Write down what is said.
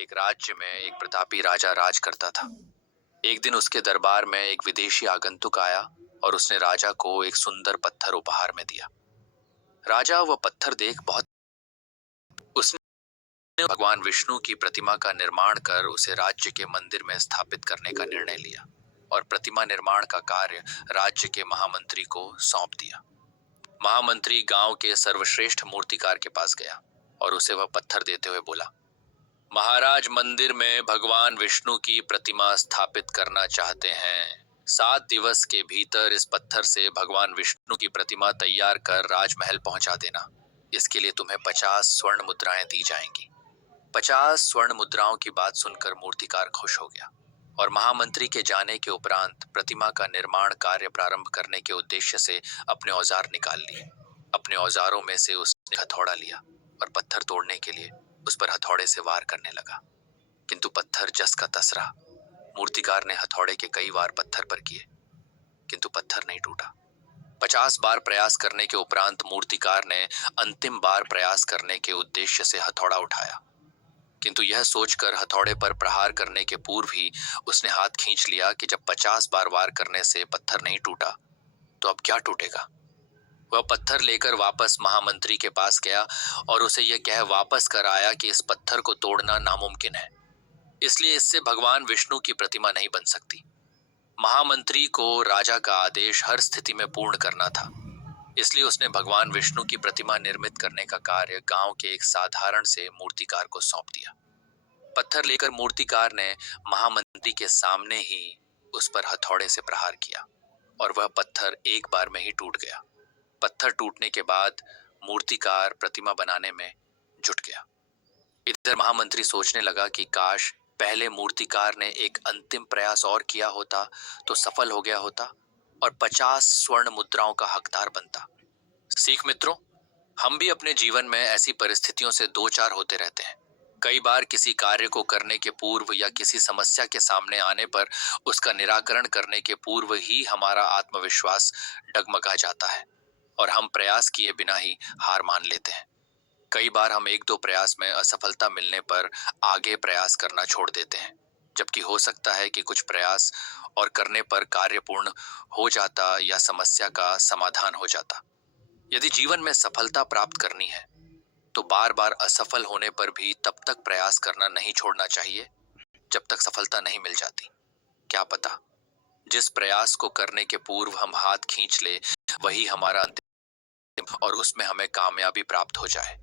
एक राज्य में एक प्रतापी राजा राज करता था। एक दिन उसके दरबार में एक विदेशी आगंतुक आया और उसने राजा को एक सुंदर पत्थर उपहार में दिया। राजा वह पत्थर देख बहुत उसने भगवान विष्णु की प्रतिमा का निर्माण कर उसे राज्य के मंदिर में स्थापित करने का निर्णय लिया और प्रतिमा निर्माण का कार्य राज्य के महामंत्री को सौंप दिया। महामंत्री गांव के सर्वश्रेष्ठ मूर्तिकार के पास गया और उसे वह पत्थर देते हुए बोला, महाराज मंदिर में भगवान विष्णु की प्रतिमा स्थापित करना चाहते हैं। 7 दिवस के भीतर इस पत्थर से भगवान विष्णु की प्रतिमा तैयार कर राजमहल पहुंचा देना। इसके लिए तुम्हें 50 स्वर्ण मुद्राएं दी जाएंगी। 50 स्वर्ण मुद्राओं की बात सुनकर मूर्तिकार खुश हो गया और महामंत्री के जाने के उपरांत प्रतिमा का निर्माण कार्य प्रारंभ करने के उद्देश्य से अपने औजार निकाल लिए। अपने औजारों में से उसने हथौड़ा लिया और पत्थर तोड़ने के लिए उस पर हथौड़े से वार करने लगा, किंतु पत्थर जस का तस रहा। मूर्तिकार ने हथौड़े के कई वार पत्थर पर किए, किंतु पत्थर नहीं टूटा। 50 बार प्रयास करने के उपरांत मूर्तिकार ने अंतिम बार प्रयास करने के उद्देश्य से हथौड़ा उठाया, किंतु यह सोचकर हथौड़े पर प्रहार करने के पूर्व ही उसने हाथ खींच लिया कि जब 50 बार वार करने से पत्थर नहीं टूटा तो अब क्या टूटेगा। वह पत्थर लेकर वापस महामंत्री के पास गया और उसे यह कह वापस कर आया कि इस पत्थर को तोड़ना नामुमकिन है, इसलिए इससे भगवान विष्णु की प्रतिमा नहीं बन सकती। महामंत्री को राजा का आदेश हर स्थिति में पूर्ण करना था, इसलिए उसने भगवान विष्णु की प्रतिमा निर्मित करने का कार्य गांव के एक साधारण से मूर्तिकार को सौंप दिया। पत्थर लेकर मूर्तिकार ने महामंत्री के सामने ही उस पर हथौड़े से प्रहार किया और वह पत्थर एक बार में ही टूट गया। पत्थर टूटने के बाद मूर्तिकार प्रतिमा बनाने में जुट गया। इधर महामंत्री सोचने लगा कि काश पहले मूर्तिकार ने एक अंतिम प्रयास और किया होता तो सफल हो गया होता और 50 स्वर्ण मुद्राओं का हकदार बनता। सीख मित्रों, हम भी अपने जीवन में ऐसी परिस्थितियों से दो चार होते रहते हैं। कई बार किसी कार्य को करने के पूर्व या किसी समस्या के सामने आने पर उसका निराकरण करने के पूर्व ही हमारा आत्मविश्वास डगमगा जाता है और हम प्रयास किए बिना ही हार मान लेते हैं। कई बार हम एक दो प्रयास में असफलता मिलने पर आगे प्रयास करना छोड़ देते हैं, जबकि हो सकता है कि कुछ प्रयास और करने पर कार्य पूर्ण हो जाता या समस्या का समाधान हो जाता। यदि जीवन में सफलता प्राप्त करनी है तो बार बार असफल होने पर भी तब तक प्रयास करना नहीं छोड़ना चाहिए जब तक सफलता नहीं मिल जाती। क्या पता जिस प्रयास को करने के पूर्व हम हाथ खींच ले वही हमारा अंतिम और उसमें हमें कामयाबी प्राप्त हो जाए।